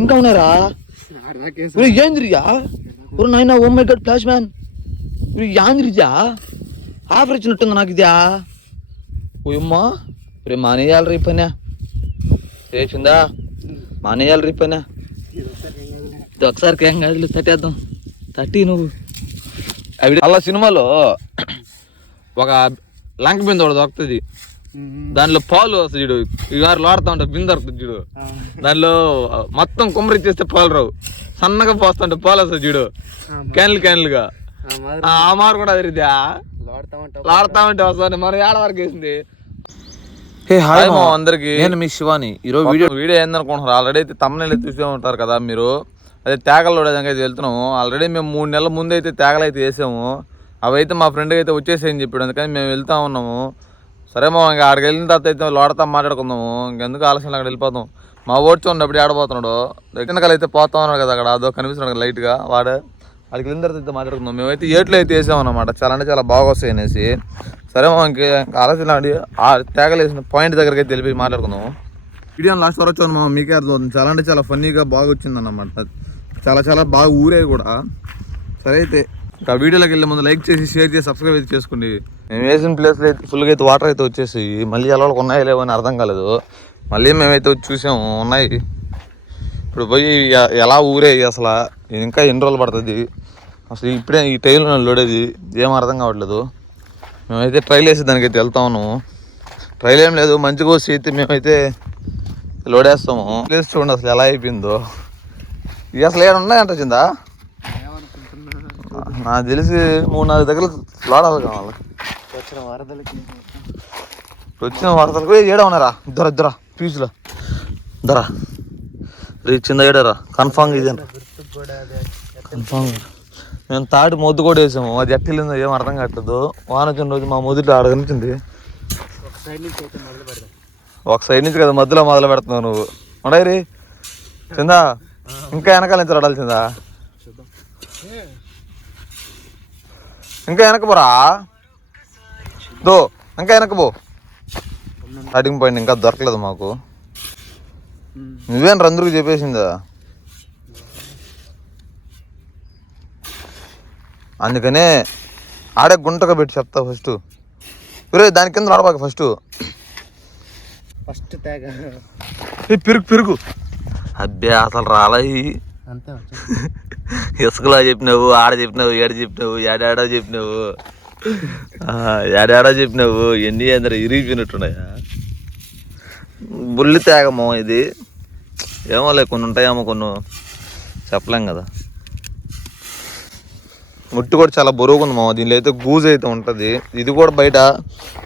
ఇంకా ఉన్నారా ఏంద్రియా నాయన oh my God flash man యాంద్రిజా ఆఫర్ ఇచ్చినట్టుంది నాకు ఇదా ఓయమ్మా రే మానేయాలి రీ పనా చేసిందా మానేయాలి రీ పనా ఇది ఒకసారికి ఏం కాదు తట్టేద్దాం తట్టి నువ్వు అవి అలా సినిమాలో ఒక లంక బింద ఒకటి దొరుకుతుంది దానిలో పాలు వస్తుంది చూడు ఇవారు లోడుతూ ఉంటా బింద దొరుకుతుంది చూడు దానిలో మొత్తం కుమ్మరి చేస్తే పాలు రావు సన్నగా పోస్తుంటే పాలు వస్తుంది చూడు క్యాన్లుగా ఆ మారు కూడా అదిరిద్దా లాడుతామంటే వస్తుంది మరి ఏడ వరకు వేసింది. హే హాయ్ అందరికి, నేను మీ శివాని. ఈరోజు వీడియో ఏందనుకుంటున్నారు, ఆల్రెడీ అయితే తమ్ముళ్ళు చూసే ఉంటారు కదా మీరు. అదే తేగలు అయితే వెళ్తున్నాము. ఆల్రెడీ మేము 3 నెలల ముందు అయితే తేగలు అయితే వేసాము. అవైతే మా ఫ్రెండ్కి అయితే వచ్చేసేయని చెప్పాడు, అందుకని మేము వెళ్తా ఉన్నాము. సరే మా ఇంకా ఆడికి వెళ్ళిన తర్వాత అయితే లోడతా మాట్లాడుకుందాము. ఇంకెందుకు ఆలస్యం అక్కడ వెళ్ళిపోతాం. మా ఓడ్చు ఉన్నప్పుడు ఆడబోతున్నాడు వెనకాల అయితే పోతా ఉన్నాడు కదా, అక్కడ అదో కనిపిస్తున్నాడు కదా లైట్గా వాడు. అక్కడికి వెళ్ళిన తర్వాత అయితే మాట్లాడుకుందాం. మేమైతే ఏట్లో అయితే వేసామన్నమాట, చాలా అంటే చాలా బాగా వస్తాయి అనేసి. సరే మా ఇంక ఆలస్యం ఆడి ఆ తేగలు వేసిన పాయింట్ దగ్గరికి అయితే వెళ్ళిపోయి మాట్లాడుకుందాము. వీడియో లాస్ట్ వరకు వచ్చాను మా మీకే అర్థమవుతుంది. చాలా అంటే చాలా ఫన్నీగా బాగా వచ్చింది అన్నమాట, చాలా చాలా బాగా ఊరే కూడా. సరే అయితే ఇంకా వీడియోలోకి వెళ్ళే ముందు లైక్ చేసి షేర్ చేసి సబ్స్క్రైబ్ అయితే చేసుకోండి. మేము వేసిన ప్లేస్లో అయితే ఫుల్గా అయితే వాటర్ అయితే వచ్చేసి మళ్ళీ ఎలా ఉన్నాయో లేవో అని అర్థం కాలేదు. మళ్ళీ మేమైతే వచ్చి చూసాము ఉన్నాయి. ఇప్పుడు పోయి ఎలా ఊరే అసలు ఇంకా ఎన్ని రోజులు పడుతుంది అసలు, ఇప్పుడే ఈ టైంలో లోడేది ఏం అర్థం కావట్లేదు. మేమైతే ట్రైల్ వేసి దానికైతే వెళ్తా ఉన్నాము. ట్రైల్ ఏం లేదు, మంచిగా వచ్చి అయితే మేమైతే లోడేస్తాము. ప్లేస్ చూడండి అసలు ఎలా అయిపోయిందో. ఇవి అసలు ఏమైనా ఉన్నాయంట చిందా, నాకు తెలిసి 3-4 దగ్గర లోడాలి కావాలి. వచ్చిన వరదలకు ఏడా ఉన్నారా ఇద్దరా పీచులో ధర రీచిందా ఏడారా కన్ఫామ్ ఇది కన్ఫామ్. మేము తాటి మొద్దు కూడా వేసాము, అది ఎట్టిల్లిందో ఏం అర్థం కావట్లేదు. వాన వచ్చిన రోజు మా మొదట్లో అడగనిచ్చింది. ఒక సైడ్ నుంచి కదా మధ్యలో మొదలు పెడుతున్నావు నువ్వు. ఉండయి చిందా ఇంకా వెనకాల నుంచి రాడాల్సిందా, ఇంకా వెనక పోరా దో, ఇంకా వెనక పో. స్టార్టింగ్ పాయింట్ ఇంకా దొరకలేదు మాకు. నువ్వేం రందరికి చెప్పేసిందా, అందుకనే ఆడే గుంటగా పెట్టి చెప్తా ఫస్ట్. దాని కింద రాడబాక ఫస్ట్ పిరుగు అబ్బే అసలు రాలే. ఇసుకలో చెప్పినావు, ఆడ చెప్పినావు, ఏడ చెప్పినావు, ఏడాడో చెప్పినావు ఎన్ని అందరూ ఇరిగిపోయినట్టున్నాయా. బుల్లి తేగమో ఇది, ఏమో లే కొన్ని ఉంటాయేమో కొన్ని చెప్పలేం కదా. ముట్టి కూడా చాలా బరువుగా ఉంది మామ, దీనిలో అయితే గూజ్ అయితే ఉంటుంది. ఇది కూడా బయట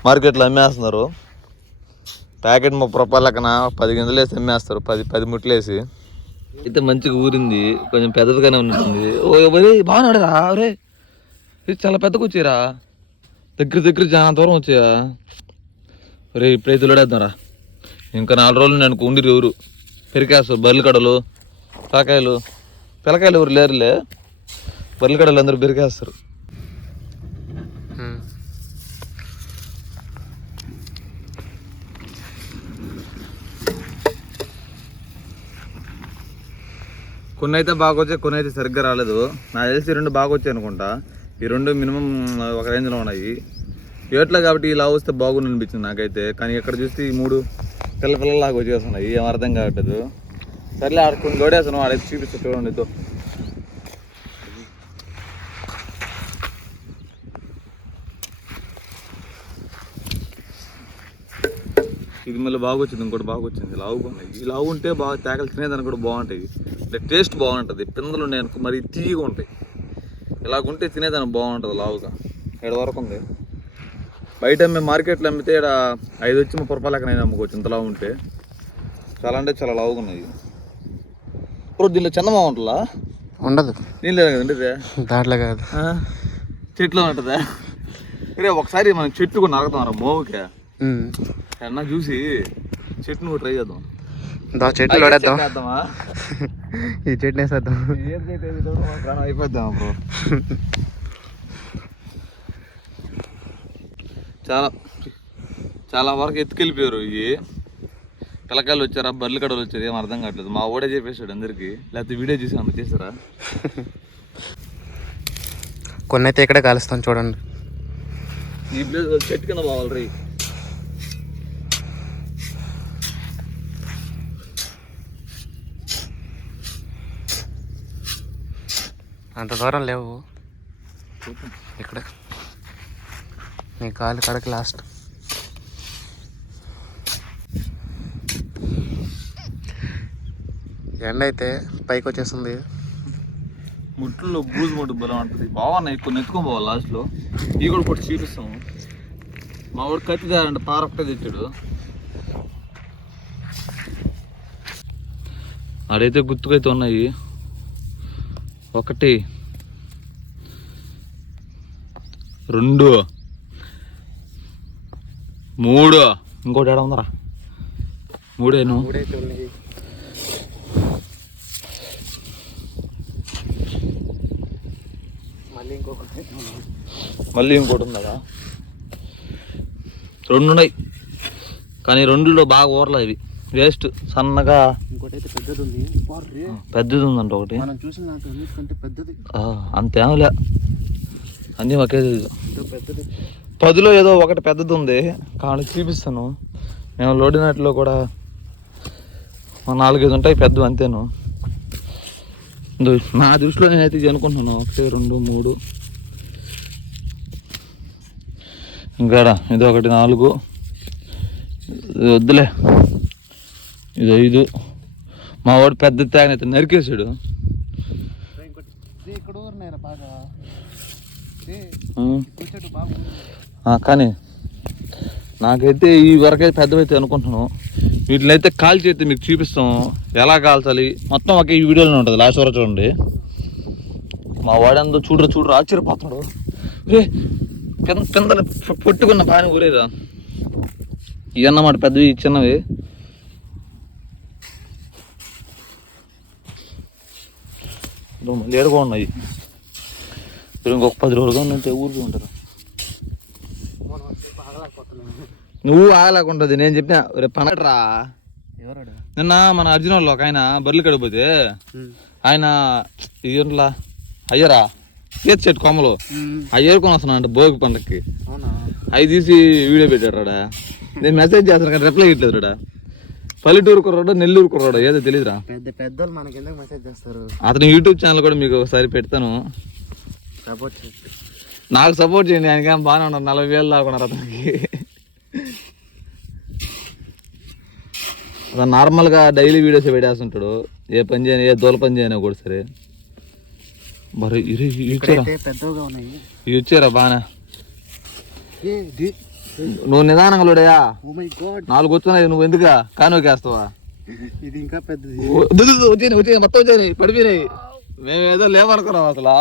మార్కెట్లో అమ్మేస్తున్నారు. ప్యాకెట్ 30 రూపాయల లెక్కన 10 గింజలు వేసి అమ్మేస్తారు, 10 ముట్లు వేసి. అయితే మంచిగా ఊరింది, కొంచెం పెద్దదిగానే ఉంటుంది. బాగున్నాడురా రే, ఇది చాలా పెద్దగా వచ్చారా, దగ్గర చాలా దూరం వచ్చాయా రే. ఇప్పుడైతే లోడేద్దాంరా, ఇంకా 4 రోజులు నేను ఉండిరు ఎవరు పెరికేస్తారు. బర్రెల కడలు పిల్లకాయలు ఎవరు లేరులే, బర్రెల కడలు అందరూ పెరికేస్తారు. కొన్ని అయితే బాగా వచ్చాయి, కొన్ని అయితే సరిగ్గా రాలేదు. నాకు తెలిసి 2 బాగా వచ్చాయి అనుకుంటా. ఈ 2 మినిమం ఒక రేంజ్లో ఉన్నాయి. ఏట్లా కాబట్టి ఇలా వస్తే బాగుంది అనిపించింది నాకైతే. కానీ ఇక్కడ చూస్తే ఈ 3 పిల్లలాగా వచ్చేస్తున్నాయి, ఏం అర్థం కావట్లేదు. సర్లే ఆడ కొన్ని గోడేస్తున్నాం, ఆడైతే చూపిస్తే చూడండి. ఇది మళ్ళీ బాగా వచ్చింది, ఇంకోటి బాగా వచ్చింది. లావుగా ఉన్నాయి. ఈ లావు ఉంటే బాగా తేగలు తినేదానికి కూడా బాగుంటాయి, అంటే టేస్ట్ బాగుంటుంది. పిందలు ఉన్నాయి అనుకో మరి తీయగా ఉంటాయి, ఇలాగుంటే తినేదానికి బాగుంటుంది లావుగా. 7 వరకు ఉంది. బయట మేము మార్కెట్లో అమ్మితే ఇక్కడ 5 వచ్చి 30 రూపాయల లెక్కనైనా అమ్ముకోవచ్చు ఇంత లావు ఉంటే. చాలా అంటే చాలా లావుగా ఉన్నాయి. ఇప్పుడు దీనిలో చందమామ ఉంటుందా? ఉండదు, దీనిలో కదండి ఇదే, దాంట్లో కాదు, చెట్లో ఉంటుందా? రే ఒకసారి మనం చెట్లు కూడా నరకుతాం రా మోవుకే అన్నా చూసి చెట్టును కూడా ట్రై చేద్దాం. చెట్లు వేద్దామా, ఈ చెట్టు వేసేద్దాం, అయిపోద్దాం బ్రో. చాలా వరకు ఎత్తుకెళ్ళిపోయారు. ఇవి పిల్లకాయలు వచ్చారా బర్రెలు కడవలు వచ్చారు ఏం అర్థం కావట్లేదు. మా ఓడే చెప్పేసాడు అందరికి, లేకపోతే వీడియో చూసి అన్న చేసారా. కొన్ని అయితే ఇక్కడే కాలుస్తాను చూడండి. ఈ ప్లేస్ చెట్టు కింద పోవాలి రీ. అంత దూరం లేవు ఇక్కడ, నీ కాలు కడకి లాస్ట్. ఎండ అయితే పైకి వచ్చేస్తుంది. ముట్లో బూజు ముట్టు బలం ఉంటుంది. బాగున్నాయి కొన్ని ఎత్తుకొని పోవాలి లాస్ట్లో. ఇవి కూడా కొట్టి చూపిస్తాము. మా వాడు కత్తి తేరంటే పారొక్కటే తెచ్చాడు. ఆడైతే గుర్తుకైతే ఉన్నాయి. 1 2 3 ఇంకోటి ఏడా ఉందరా? 3 ఉన్నాయి. మళ్ళీ ఇంకోటి ఉందా? 2 ఉన్నాయి కానీ 2లో బాగా ఊరలా ఇవి వేస్ట్. సన్నగా ఇంకోటి అయితే పెద్దది ఉంది. పెద్దది ఉందంట ఒకటి. మనం చూసిన దాంట్లో పెద్దది. అంతేమలే, అన్నీ ఒకే పెద్దది. 10లో ఏదో ఒకటి పెద్దది ఉంది. కానీ చూపిస్తాను. మేము లోడినట్లో కూడా 4-5 ఉంటాయి పెద్దవి అంతేను. నా దృష్టిలో నేనైతే ఇది అనుకుంటున్నాను. 1 2 3 ఇంకా ఇది 1 4 ఇది వద్దులే, ఇది 5. మా వాడు పెద్ద తేగనైతే నరికేసాడు. కానీ నాకైతే ఈ వరకైతే పెద్దవైతే అనుకుంటున్నాను. వీటిని అయితే కాల్చి అయితే మీకు చూపిస్తాం ఎలా కాల్చాలి మొత్తం ఒకే ఈ వీడియోలోనే ఉంటుంది. లాస్ట్ వరకు చూడండి. మా వాడందో చూడరు ఆశ్చర్యపోతున్నాడు. రే కింద పొట్టుకున్న బాగా ఊరేదా. ఇవి అన్నమాట పెద్దవి, చిన్నవి. లేడుగా ఉన్నాయి. ఇంకొక 10 రోజులుగా ఉన్నట్టే ఊరికి ఉంటారు. నువ్వు ఆగలేకుంటుంది. నేను చెప్పిన రేపు పనట్రా. నిన్న మన అర్జున్ వాళ్ళు ఒక ఆయన బర్రెలు కడిపోతే ఆయన ఇట్లా అయ్యరా ఈత చెట్టు కొమ్మలు అవి ఏరుకొని వస్తున్నా అంటే భోగి పండక్కి. అవి తీసి వీడియో పెట్టాడు రాడా. నేను మెసేజ్ చేస్తాను కానీ రిప్లై ఇట్లేదు రాడా. పల్లెటూరు కుర్రాడు నెల్లూరు కుర్రాడు ఏదో తెలియదురా. పెద్దలు మనకి ఎందుకు మెసేజ్ చేస్తారు. అతని యూట్యూబ్ ఛానల్ కూడా మీకు ఒకసారి పెడతాను. నాకు సపోర్ట్ చేయండి. ఆయనకేం బాగానే ఉన్నారు. 40,000 దాకున్నారు అతనికి. అతను నార్మల్గా డైలీ వీడియోస్ పెట్టేస్తుంటాడు. ఏ పని చేయని ఏ దూల పని చేయనా కూడా సరే. మరి ఇచ్చారా ఇవి ఇచ్చారా బాగా. నువ్వు నిదానంగా లోడయా 4 వచ్చినాయి. నువ్వు ఎందుకు కానోకేస్తావా? ఇది ఇంకా పెద్దది. వచ్చాయి మొత్తం వచ్చాయి పడిపోయినాయి. మేమేదో లేవనుకున్నాం అసలు.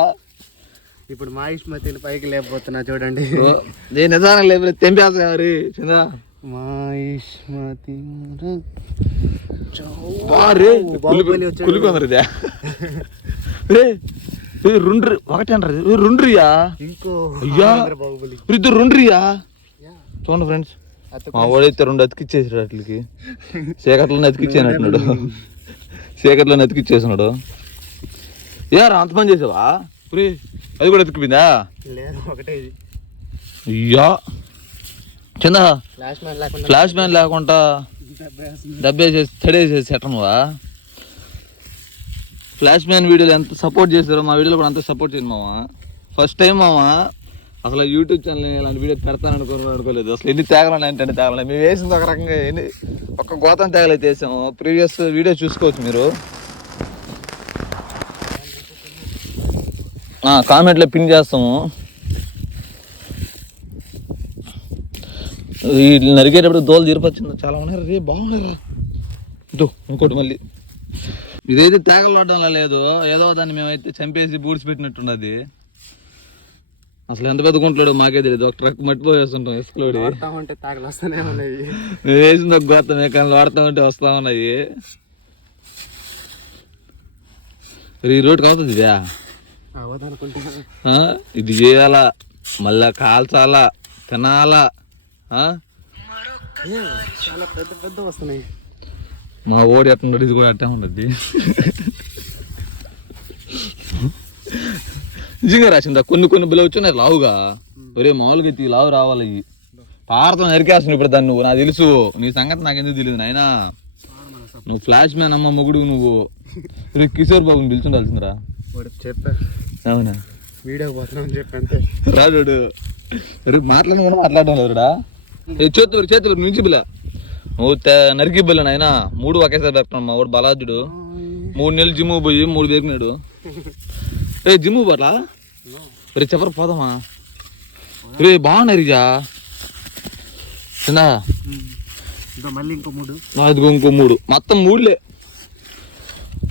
ఇప్పుడు మా ఇష్మతిని పైకి లేకపోతున్నా చూడండి. నేను నిదానం లేకపోతే తెంపేస్తా మరి చిన్న మా ఇష్మతి కులికొందరు ఇదే. రెండు ఒకటి అంటారు. రెండురియా ఇంకో అయ్యా ఇద్దరు రెండురియా. చూడండి ఫ్రెండ్స్, మా వాడైతే 2 అతికిచ్చేసాడు. వాటికి చీకట్లోనే అతికిచ్చేనట్టున్నాడు. చీకట్లోనే అతికిచ్చేసినాడు. ఏరా అంత పని చేసావా? అది కూడా ఎత్తుకుపోయిందా? అయ్యా చిన్న ఫ్లాష్ మ్యాన్ లేకుండా దెబ్బేసేసి తడేసేసి ఎట్టనువా. ఫ్లాష్ మ్యాన్ వీడియోలు ఎంత సపోర్ట్ చేశారో మా వీడియోలో కూడా అంత సపోర్ట్ చేయండి మామ. ఫస్ట్ టైం మామ అసలు యూట్యూబ్ ఛానల్ ఇలాంటి వీడియో పెడతాను అనుకోలేదు. అసలు ఎన్ని తేగలని అంటే తేగలని మేము వేసింది ఒక రకంగా ఒక గోతం తేగలైతే వేసాము. ప్రీవియస్ వీడియో చూసుకోవచ్చు మీరు. కామెంట్లో పిన్ చేస్తాము. ఈ నరికేటప్పుడు దోలు తీరిపచ్చింది. చాలా ఉన్నాయి రే, బాగున్నాయిరా. ఇదో ఇంకోటి మళ్ళీ ఇదైతే తేగలు పడడంలా లేదు. ఏదో దాన్ని మేమైతే చంపేసి బూడ్చి పెట్టినట్టున్నది. అసలు ఎంత పెద్ద గుంటలాడో మాకే తెలియదు. ఒక ట్రక్ మట్టిపోయేస్తుంటాం ఇసుకలోడి. మేము వేసింది ఒక గోతం కానీ వాడుతూ ఉంటే వస్తా ఉన్నాయి. ఈ రోడ్డుకి అవుతుంది ఇదే. ఇది చేయాలా, మళ్ళా కాల్చాలా, తినాలా. చాలా పెద్ద పెద్ద వస్తున్నాయి. మా ఓడి ఎట్లుండదు ఇది కూడా అట్టే ఉండద్ది. నిజంగా రాసిందా కొన్ని బిల్లు వచ్చి లావుగా ఒరే మామూలుగా ఎత్తి లావు రావాలి. పారతో నరికేస్తున్నావు ఇప్పుడు దాన్ని నువ్వు. నాకు తెలుసు నీ సంగతి నాకు ఎందుకు తెలియదు నాయనా. నువ్వు ఫ్లాష్ మ్యాన్ అమ్మ మొగుడు నువ్వు. కిషోర్ బాబుని పిలుచుండాల్సిందిరా. చెప్పా అవునా వీడియో పోతున్నావు చెప్పంటే రాడు మాట్లాడడం కూడా మాట్లాడడం లేదురా. చేతులు నుంచి బిల్ల నువ్వు నరికి బిల్ల నాయన 3 ఒకేసారి పెట్టుకున్నాడు మా వాడు బలాజుడు. 3 నెలలు జిమ్ పోయి 3 పెరిగినాడు. రే జిమ్ పోట్లా రే చెప్పరు పోదామా రే బాగున్నాయి రిజా చిన్నా. మళ్ళీ ఇంకో 3 ఇదిగో ఇంకో 3 మొత్తం 3లే.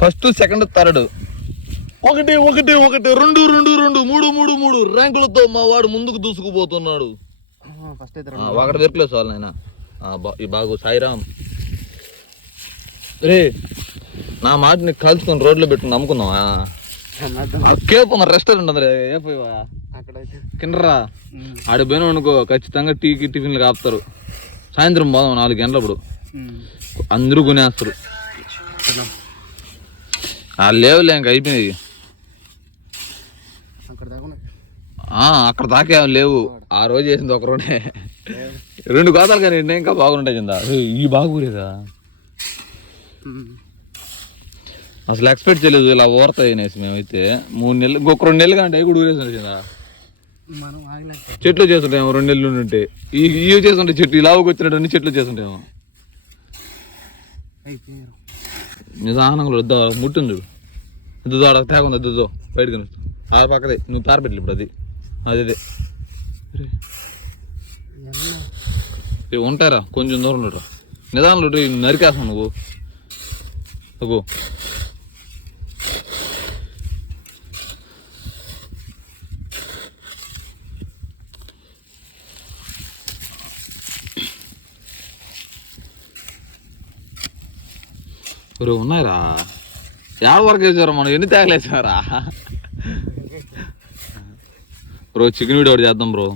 ఫస్ట్ సెకండ్ థర్డ్ 1 1 1 2 2 2 3 3 3 ర్యాంకులతో మా వాడు ముందుకు దూసుకుపోతున్నాడు. ఫస్ట్ అయితే ఒకటి దొరకలేదు చాలు నాయన. ఈ బాగు సాయిరామ్ రే నా మాట నీకు కలుసుకొని రోడ్లో పెట్టుకుని నమ్ముకుందామా. కేపు మన రెస్టారెంట్ ఉంది ఏ పోయివా అక్కడైతే కిండరా ఆడ పోయినా అనుకో ఖచ్చితంగా టీకి టిఫిన్లు కాపుతారు. సాయంత్రం పోదాం 4 గంటలప్పుడు అందరూ కొనేస్తారు. లేవులే ఇంక అయిపోయినాయి. అక్కడ దాకా ఏం లేవు. ఆ రోజు చేసింది ఒక రోడే 2 గోతాలు కానీ ఇంకా బాగుంటాయి కింద. ఈ బాగురేదా అసలు ఎక్స్పెక్ట్ చేయలేదు ఇలా ఊరతాయి అనేసి. మేమైతే 3 నెలలు ఇంకొక 2 నెలలు కంటే కూడా ఊరేసాడు కింద. చెట్లు చేస్తుంటాము 2 నెలలు ఉంటే. ఇవి చేస్తుంటే చెట్టు ఇలాగ వచ్చినట్టు అన్ని చెట్లు చేస్తుంటాము. నిదానంగా వద్దా ముట్టుంది ఎద్దుదో అక్కడ తేకుంది ఎద్దుదో బయటకు ఆ పక్కదే నువ్వు పారబెట్టలు ఇప్పుడు అది అదే ఉంటారా కొంచెం దూరం రా నిదానంలో నరికేస్తావు నువ్వు. అగో ఉన్నాయిరా ఏడ వరకు వేసారా మనం ఎన్ని తేగలేసారా బ్రో. చికెన్ వీడియో ఒకటి చేద్దాం బ్రో.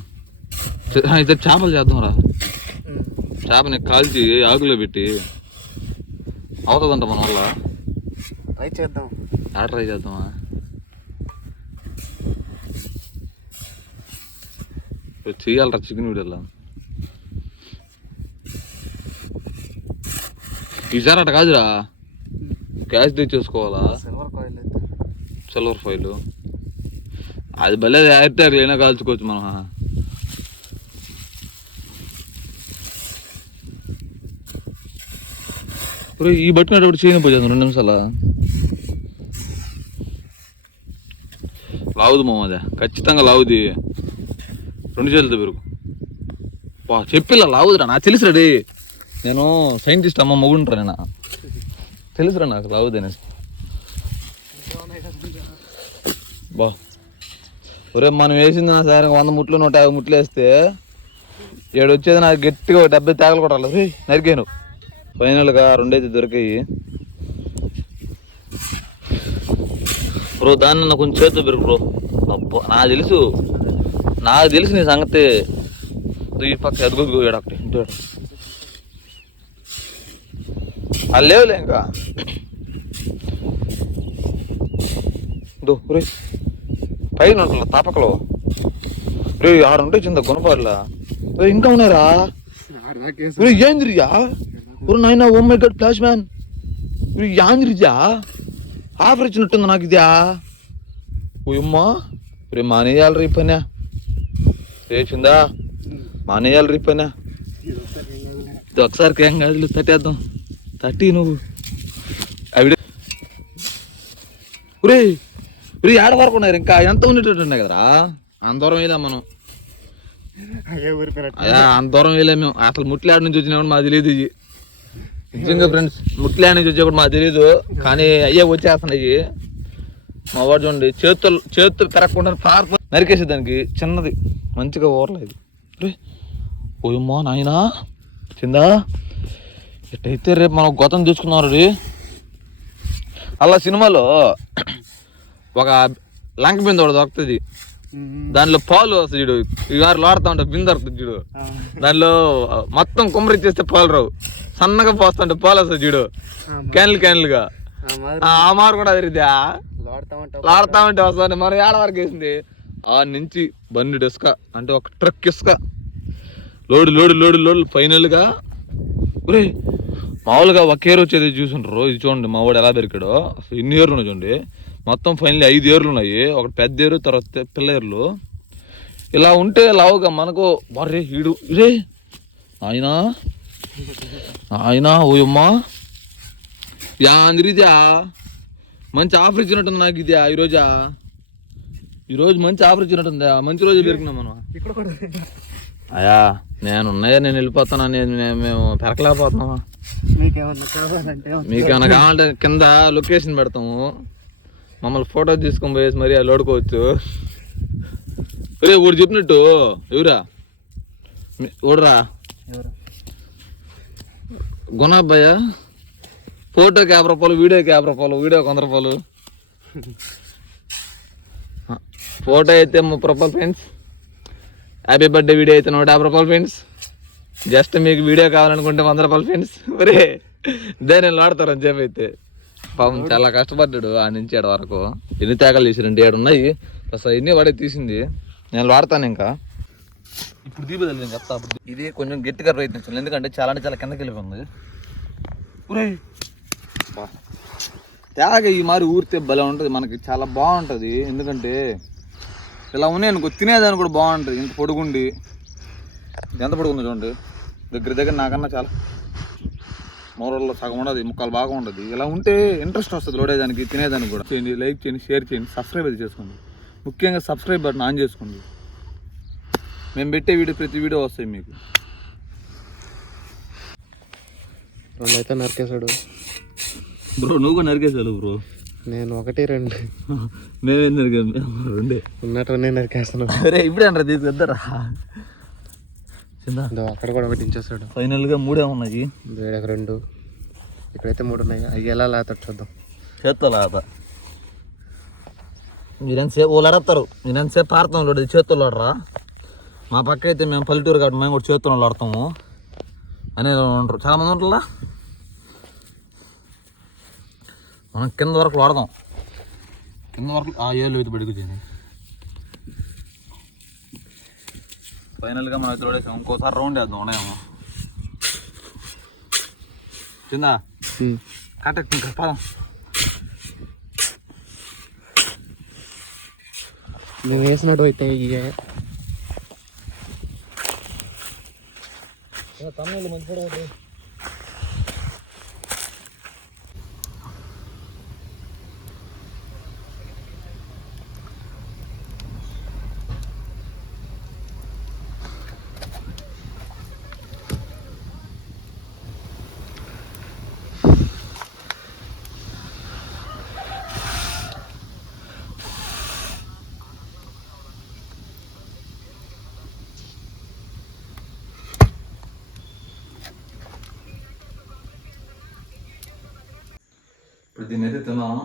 అయితే చేపలు చేద్దాం రా. చేపని కాల్చి ఆకులో పెట్టి అవుతుందంట మన వల్ల. ట్రై చేద్దాం. ట్రై చేద్దామా చెయ్యాలరా చికెన్ వీడియోలో. ఈసారి అట కాదురా క్యాష్ తెచ్చేసుకోవాలా. సిల్వర్ ఫాయిల్ అది భలే అయితే అయినా కాల్చుకోవచ్చు మనం. ఈ బట్టినప్పుడు చేయని పోయాను 2 నిమిషాలు. లావుది మామదే ఖచ్చితంగా లావుది. 2 చేతులతో పెరుగు చెప్పిలా లావుదిరా. నాకు తెలుసు రెడీ నేను సైంటిస్ట్ అమ్మ మొగుంటారా నేను తెలుసురా నాకు లావుది అనేసి. బా ఒరే మనం వేసింది నా సార్ 100 ముట్లు 150 ముట్లు వేస్తే 7 వచ్చేది నాకు గట్టిగా 70 తేగలు కొట్టాలి. నరికాను ఫైనల్గా 2 అయితే దొరికాయి బ్రో. దాన్ని నా కొంచెం చేతితో పెరుగు బ్రో. అబ్బో నాకు తెలుసు నీ సంగతి. ఈ పక్క ఎదుగు ఏడొకటి ఇంటి అది లేవులే ఇంకా. రే పైన ఉంటుందా తాపకలో రే 6 ఉంటాయి చింద గుణపాడులా. ఇంకా ఉన్నారా ఏంద్రియా నాయన. Oh my God flash man యాంద్రిజా ఆఫర్ ఇచ్చినట్టుంది నాకు ఇదా. ఓయమ్మా రే మానేయాలి రీ పనా చేసిందా మానేయాలి రీ పనా. ఇది ఒకసారికి ఏం కాదు తట్టేద్దాం. తట్టి నువ్వు అవి రే ఏడ వరకు ఉన్నారు ఇంకా ఎంత ఉండేటట్టు ఉన్నాయి కదరా. అంత దూరం వేయలే మనం. అయ్యా అంత దూరం వేయలే మేము. అసలు ముట్లేడ నుంచి వచ్చినామని మాకు తెలియదు. ఇవి నిజంగా ఫ్రెండ్స్ ముట్లేడ నుంచి వచ్చేప్పుడు మాకు తెలియదు. కానీ అయ్యే వచ్చేస్తున్నాయి. మా వాడు చూడండి చేతులు పెరగకుండా పార్పు నరికేసే దానికి చిన్నది మంచిగా ఊరలేదు. రే ఓయమ్మా నాయనా చిందా ఎట్టయితే రేపు మనం గొతం తీసుకున్నారు రీ. అలా సినిమాలో ఒక లంక బిందె ఒకటి దొరుకుతుంది. దానిలో పాలు వస్తుంది చూడు. 6 లోడతా ఉంటాయి బిందె దొరుకుతుంది చూడు. దానిలో మొత్తం కుమ్మరిచ్చేస్తే పాలు రావు. సన్నగా పోస్తుంటే పోలేస్తా చూడు, క్యాన్లుగా ఆ మారు కూడా అదిరిద్దా, లాడతామంటే వస్తాను. మనం ఏడ వరకు వేసింది ఆ నుంచి బండి ఇసుక అంటే ఒక ట్రక్ ఇసుక లోడు ఫైనల్గా. ఒరే మామూలుగా ఒక ఏరు వచ్చేది చూసుంటారు, ఇది చూడండి మా వాడు ఎలా పెరికాడో. అసలు ఎన్ని ఏర్లు ఉన్నాయి చూడండి, మొత్తం ఫైనల్ 5 ఏర్లు ఉన్నాయి. ఒకటి పెద్ద ఏరు, తర్వాత పిల్ల ఏర్లు. ఇలా ఉంటే లావుగా మనకు బర్రే ఇడే ఆయన ఓయమ్మా యాంద్రిద్యా, మంచి ఆఫర్ ఇచ్చినట్టుంది నాకు ఇద్యా ఈరోజు మంచి ఆఫర్ ఇచ్చినట్టుందా, మంచి రోజు పెరిగినాం మనం. అయ్యా నేను వెళ్ళిపోతాను, మేము పెరకలేకపోతున్నామా. మీకేమన్నా కావాలంటే కింద లొకేషన్ పెడతాము, మమ్మల్ని ఫోటో తీసుకొని పోయేసి మరి అది లోడుకోవచ్చు. ఊరు చెప్పినట్టు ఎవరా ఊడరా గుణాబ్బయ్య, ఫోటోకి 50 రూపాయలు, వీడియోకి 50 రూపాయలు, వీడియోకి 100 రూపాయలు, ఫోటో అయితే 30 రూపాయలు ఫ్రెండ్స్, హ్యాపీ బర్త్డే వీడియో అయితే 150 రూపాయలు ఫ్రెండ్స్, జస్ట్ మీకు వీడియో కావాలనుకుంటే 100 రూపాయలు ఫ్రెండ్స్. ఒరే నేను వాడతారని చెప్పి అయితే పాపం చాలా కష్టపడ్డాడు ఆ నుంచి ఆడ వరకు. ఎన్ని తేగలు తీసిరండి, 7 ఉన్నాయి అసలు, ఎన్ని వాడే తీసింది. నేను వాడతాను ఇంకా ఇప్పుడు దీపదల్లి నేను చెప్తా. ఇది కొంచెం గట్టిగా ప్రయత్నించాను, ఎందుకంటే చాలా అంటే చాలా కిందకి వెళ్ళిపోయింది. ఒరే తేగ ఈ మారి ఊరితే భలే ఉంటుంది, మనకి చాలా బాగుంటుంది. ఎందుకంటే ఇలా ఉన్నాయి అనుకో, తినేదాన్ని కూడా బాగుంటుంది. ఇంత పొడుగుండి, ఎంత పొడుగుంది చూడండి, దగ్గర నాకన్నా చాలా మూరల్లో సగం ఉండదు, ముక్కలు బాగా ఉండదు. ఇలా ఉంటే ఇంట్రెస్ట్ వస్తుంది లోడేదానికి, తినేదానికి కూడా. చేయండి, లైక్ చేయండి, షేర్ చేయండి, సబ్స్క్రైబ్ అది చేసుకోండి. ముఖ్యంగా సబ్స్క్రైబ్ బటన్ ఆన్ చేసుకోండి, మేము పెట్టే ప్రతి వీడియో వస్తాయి మీకు. 2 అయితే నరికేశాడు బ్రో, నువ్వు కూడా నరికేసాడు బ్రో. నేను 1, 2 మేమేం నరికాం, 2 ఉన్నట్టునే నరికేస్తాను. అరే ఇప్పుడే అంటారా తీసుకొద్దారా, అక్కడ కూడా ఒకటి దించేస్తాడు. ఫైనల్గా 3 ఉన్నాయి, వేడొక 2, ఇక్కడైతే 3 ఉన్నాయి. అవి ఎలా లేతాడు చూద్దాం. చేత్తో లాత మీరెంతసేపు వాళ్ళు అడతారు, నేనెంతసేపు ఆడతాం లోడు, చేతుల్లో ఆడరా. మా పక్క అయితే మేము పల్లెటూరు కాబట్టి మేము కూడా చేతుల్లో ఆడతాము అనేది ఉంటారు చాలామంది ఉంటారా. మనం కింద వరకు వాడదాం, కింద వరకు ఆ ఏళ్ళు అయితే బడికి వచ్చింది. ఫైనల్గా మనం అయితే లోడేసాం, ఇంకోసారి రౌండ్ వేద్దాం ఉన్నాయేమో. కింద కట్టెక్కి ఇంకా పదం. నువ్వు వేసినట్టు అయితే తమిళ మంచి కూడా ఇప్పుడు దీన్ని అయితే తిన్నాము.